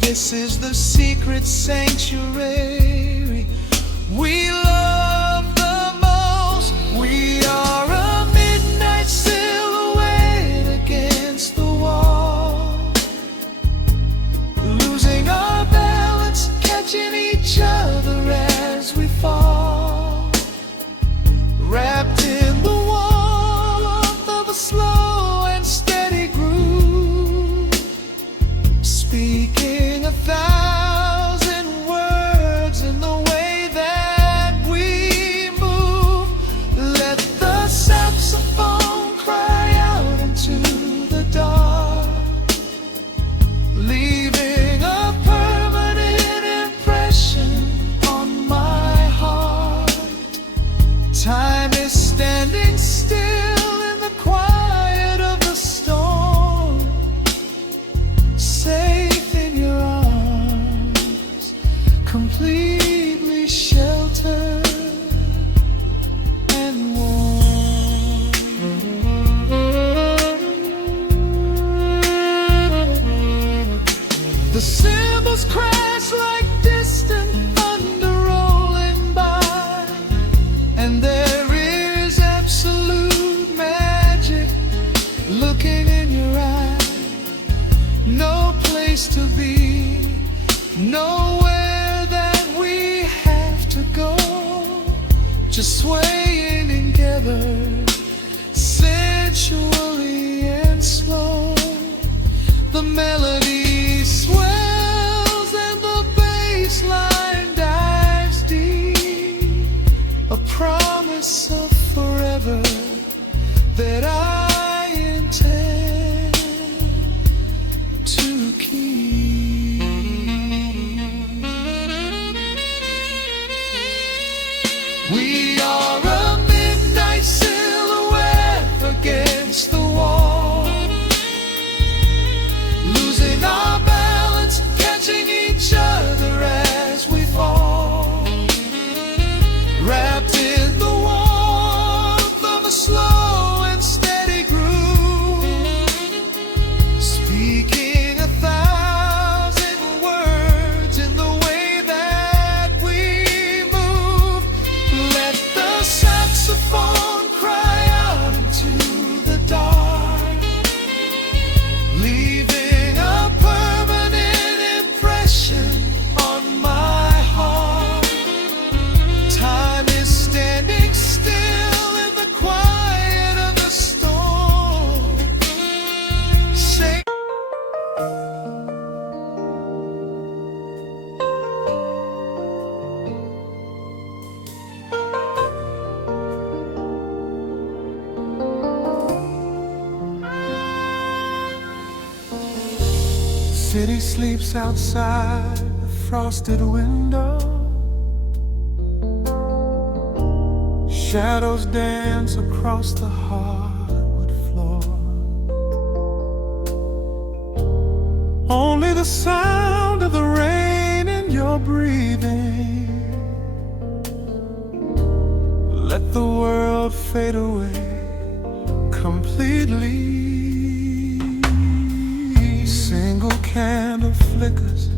This is the secret sanctuary we love the most. We are a midnight silhouette against the wall, losing our balance, catching each other as we fall, wrapped in the warmth of a slow and steady groove, speaking 1,000 words in the way that we move. Let the saxophone cry out into the dark, leaving a permanent impression on my heart. Time is standing still in the quiet of the storm, safe in your arms, completely sheltered and warm. The cymbals crash like distant thunder rolling by, and there is absolute magic looking in your eyes. No place to be, nowhere that we have to go, just swaying together, sensually and slow. The melody swells and the bass line dives deep, a promise of forever that I intend to keep. We are a midnight silhouette against the wall, losing our balance, catching each other as we fall, wrapped in the warmth of a slow and steady groove, speaking 1,000 words in the way that we move. Let the saxophone cry out into the dark, leaving a permanent impression on my heart. Time is standing still in the quiet of the storm. Say city sleeps outside the frosted window, shadows dance across the hardwood floor. Only the sound of the rain in your breathing. Let the world fade away completely. Single candle flickers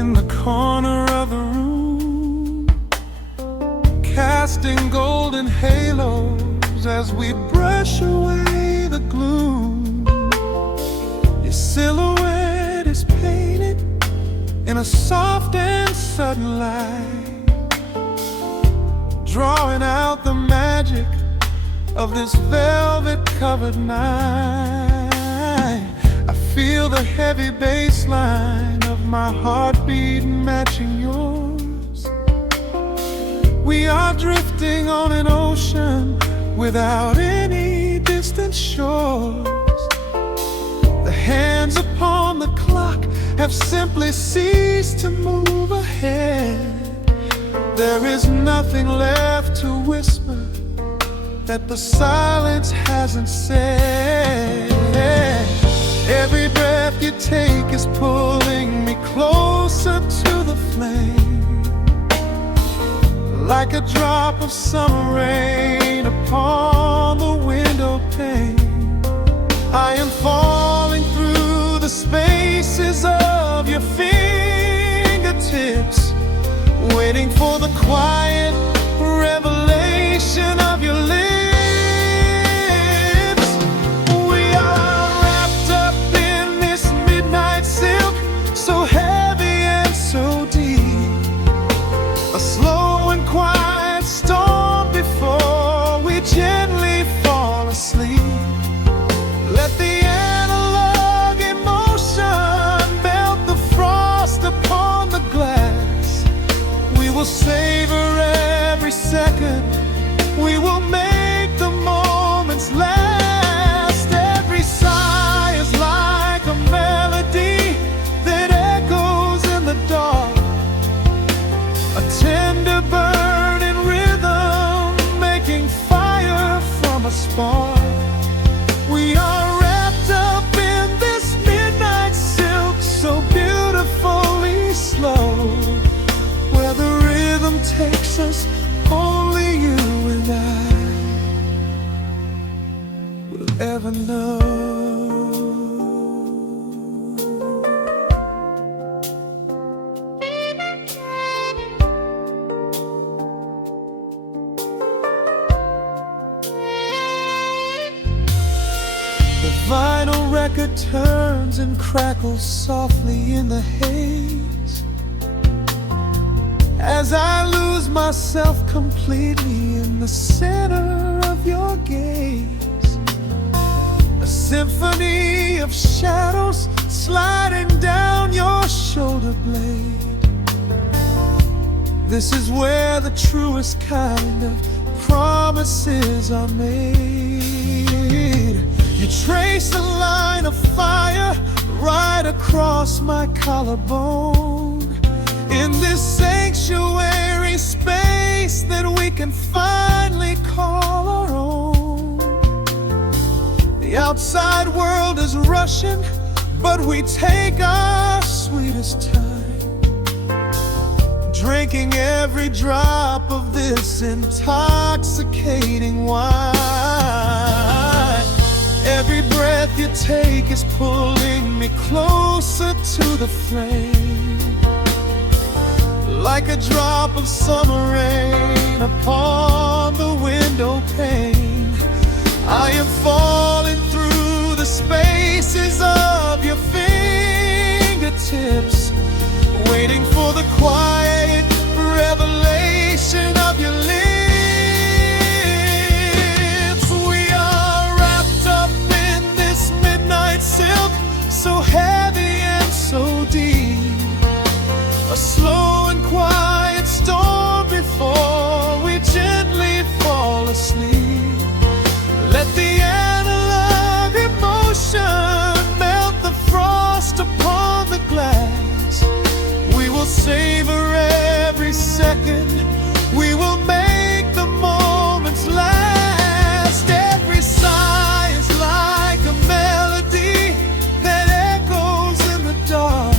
in the corner of the room, casting golden halos as we brush away the gloom. Your silhouette is painted in a soft and sudden light, drawing out the magic of this velvet-covered night. I feel the heavy bass line of my heartbeat matching yours. We are drifting on an ocean without any distant shores. The hands upon the clock have simply ceased to move ahead. There is nothing left to whisper that the silence hasn't said. Every breath you take is pulling me closer to the flame, like a drop of summer rain upon the window pane. I am falling through the spaces of your fingertips, waiting for the quiet revelation of your lips. We are wrapped up in this midnight silk, so heavy and so deep, a slow and quiet storm before we gently fall asleep. Let the analog emotion melt the turns and crackles softly in the haze. As I lose myself completely in the center of your gaze, a symphony of shadows sliding down your shoulder blade. This is where the truest kind of promises are made. You trace a line of fire right across my collarbone. In this sanctuary space that we can finally call our own. The outside world is rushing, but we take our sweetest time, drinking every drop of this intoxicating wine. Every breath you take is pulling me closer to the flame, like a drop of summer rain upon the window pane. I am falling through the spaces of your fingertips, waiting for the quiet revelation of your lips. We are wrapped up in this midnight silk, so heavy and so deep. A slow and quiet storm before we gently fall asleep. Let the analog emotion melt the frost upon the glass. We will savor every second. We will make the moments last. Every sigh is like a melody that echoes in the dark,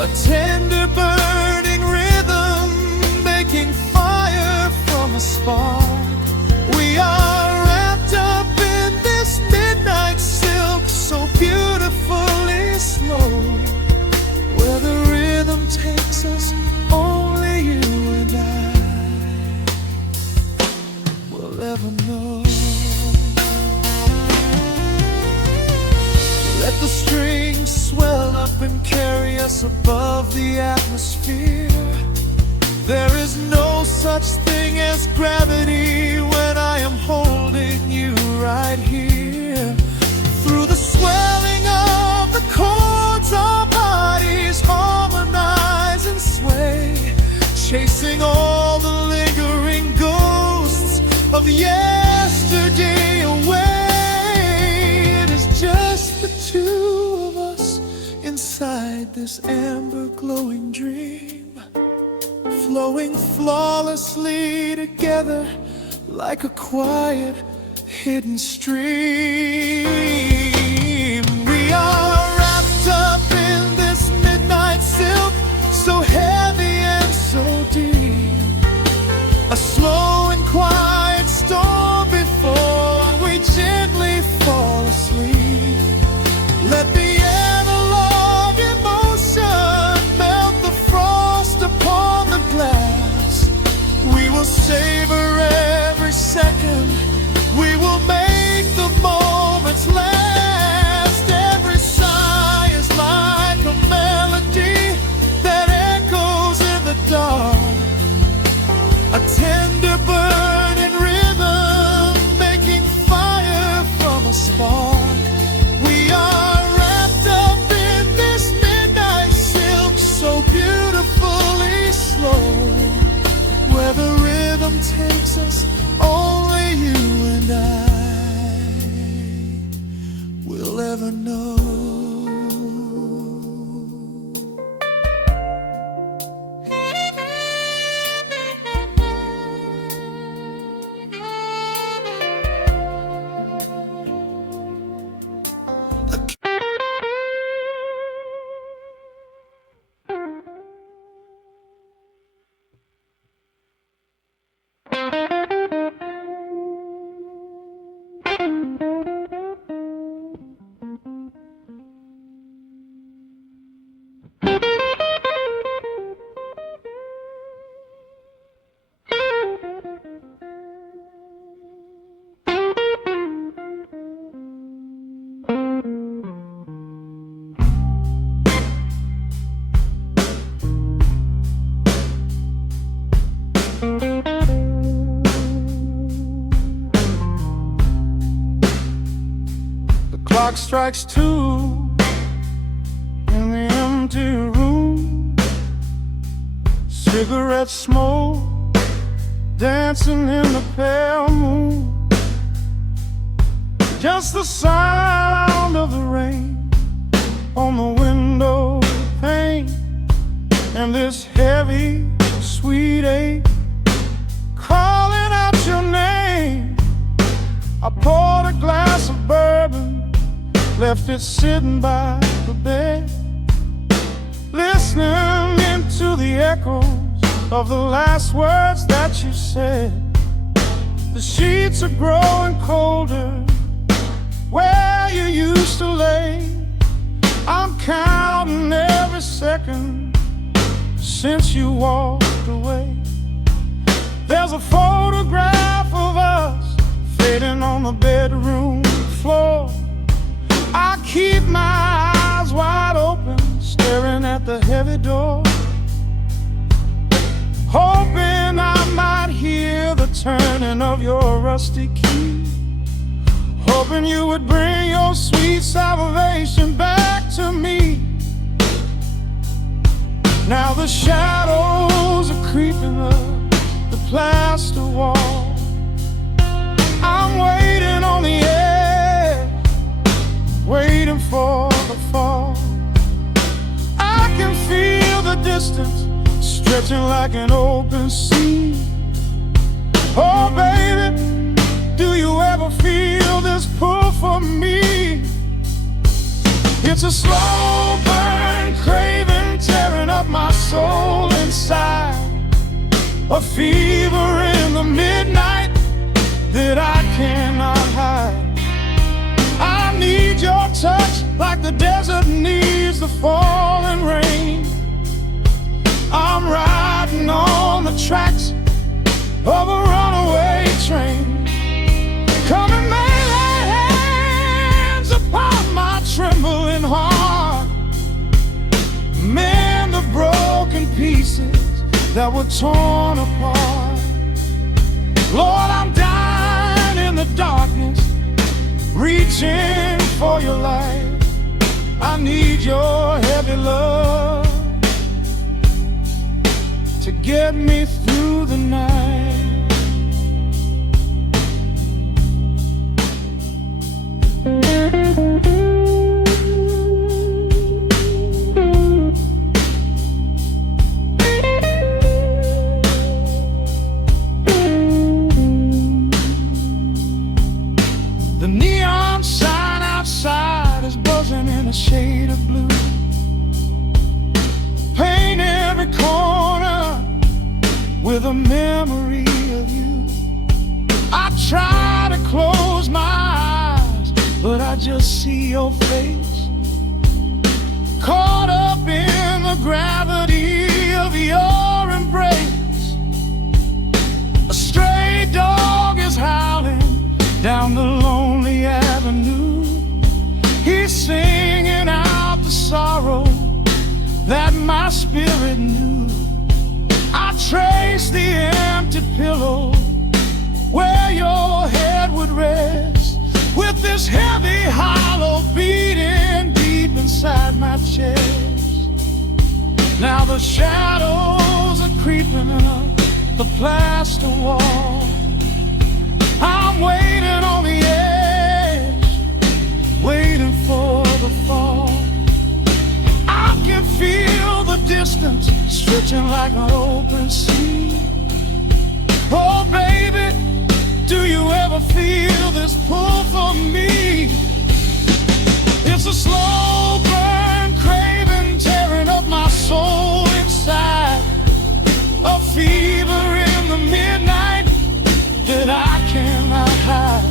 a tender burning rhythm making fire from a spark. We are wrapped up in this midnight silk, so beautifully slow, where the rhythm takes us, only you and I will ever know. Let the strings swell up and carry us above the atmosphere. There is no such thing as gravity when I am holding you right here. Through the swelling of the chords, our bodies harmonize and sway, chasing all the lingering ghosts of yesterday away. It is just the two of us inside this amber glowing dream, flowing flawlessly together like a quiet hidden stream. We are wrapped up in this midnight silk, so heavy and so deep. A slow and quiet storm before we gently fall asleep. Let the analog emotion melt the frost upon the glass. We will savor every second. We will make the moments last. Every sigh is like a melody that echoes in the dark, a tender burning rhythm making fire from a spark. We are wrapped up in this midnight silk, so beautifully slow, where the rhythm takes us, only you and I will ever know. clock strikes 2 in the empty room. Cigarette smoke dancing in the pale moon. Just the sound of the rain on the window pane, and this heavy, sweet ache calling out your name. I poured a glass of bourbon, left it sitting by the bed, listening into the echoes of the last words that you said. The sheets are growing colder where you used to lay. I'm counting every second since you walked away. There's a photograph of us fading on the bedroom floor. I keep my eyes wide open, staring at the heavy door, hoping I might hear the turning of your rusty key, hoping you would bring your sweet salvation back to me. Now the shadows are creeping up the plaster wall. I'm waiting on the edge, waiting for the fall. I can feel the distance stretching like an open sea. Oh baby, do you ever feel this pull for me? It's a slow burn craving tearing up my soul inside, a fever in the midnight that I cannot hide. I need your touch like the desert needs the falling rain. I'm riding on the tracks of a runaway train. Come and lay hands upon my trembling heart, mend the broken pieces that were torn apart. Lord, I'm dying in the darkness, reaching for your light. I need your heavy love to get me through the night. The neon sign outside is buzzing in a shade of blue. Paint every corner with a memory of you. I try to close my eyes, but I just see your face, caught up in the gravity of your embrace. A stray dog is howling down the lonely avenue. He's singing out the sorrow that my spirit knew. I trace the empty pillow where your head would rest, with this heavy hollow beating deep inside my chest. Now the shadows are creeping up the plaster wall. I'm waiting on the edge, waiting for the fall. I can feel the distance stretching like an open sea. Oh baby, do you ever feel this pull for me? It's a slow burn craving tearing up my soul inside, a fever in the midnight that I cannot hide.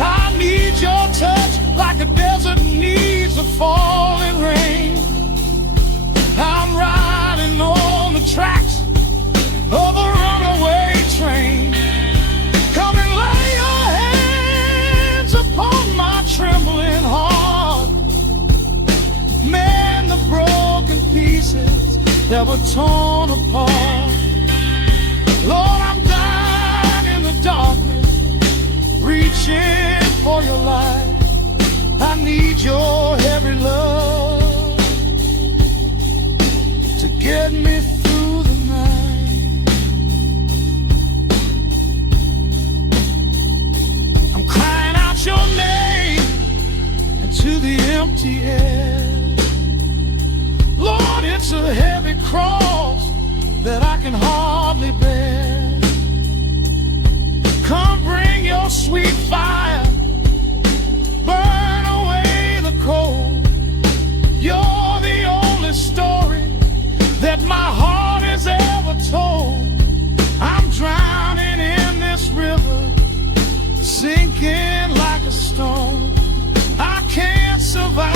I need your touch like a desert needs the falling rain. I'm riding on the tracks of a runaway train. Come and lay your hands upon my trembling heart, mend the broken pieces that were torn apart. Lord, I'm dying in the darkness, reaching for your light. I need your heavy love to get me through the night. I'm crying out your name into the empty air. Lord, it's a heavy cross that I can hardly bear. Come bring your sweet fire, burn away the cold. You're the only story that my heart has ever told. I'm drowning in this river, sinking like a stone. I can't survive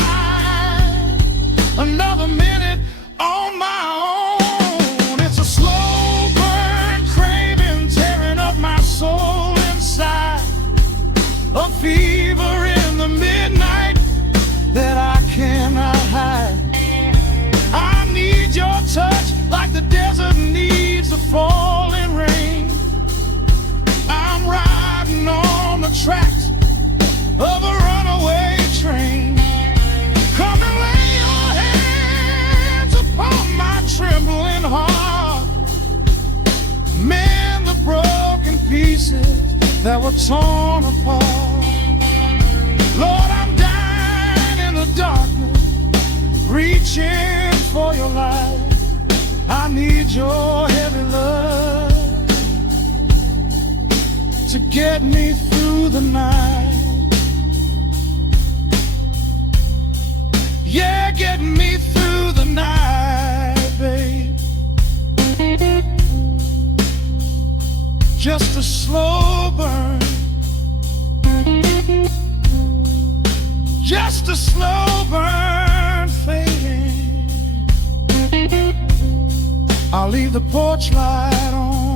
another minute on my own. It's a slow burn craving, tearing up my soul inside. A fever in the midnight that I cannot hide. I need your touch like the desert needs the falling rain. I'm riding on the tracks of a runaway train. Come and lay your hands upon my trembling heart. Mend the broken pieces that were torn apart. Lord, I'm dying in the darkness, reaching for your light. I need your heavy love to get me through the night. Yeah, get me through the night, babe. Just a slow burn, just a slow burn fading. I'll leave the porch light on.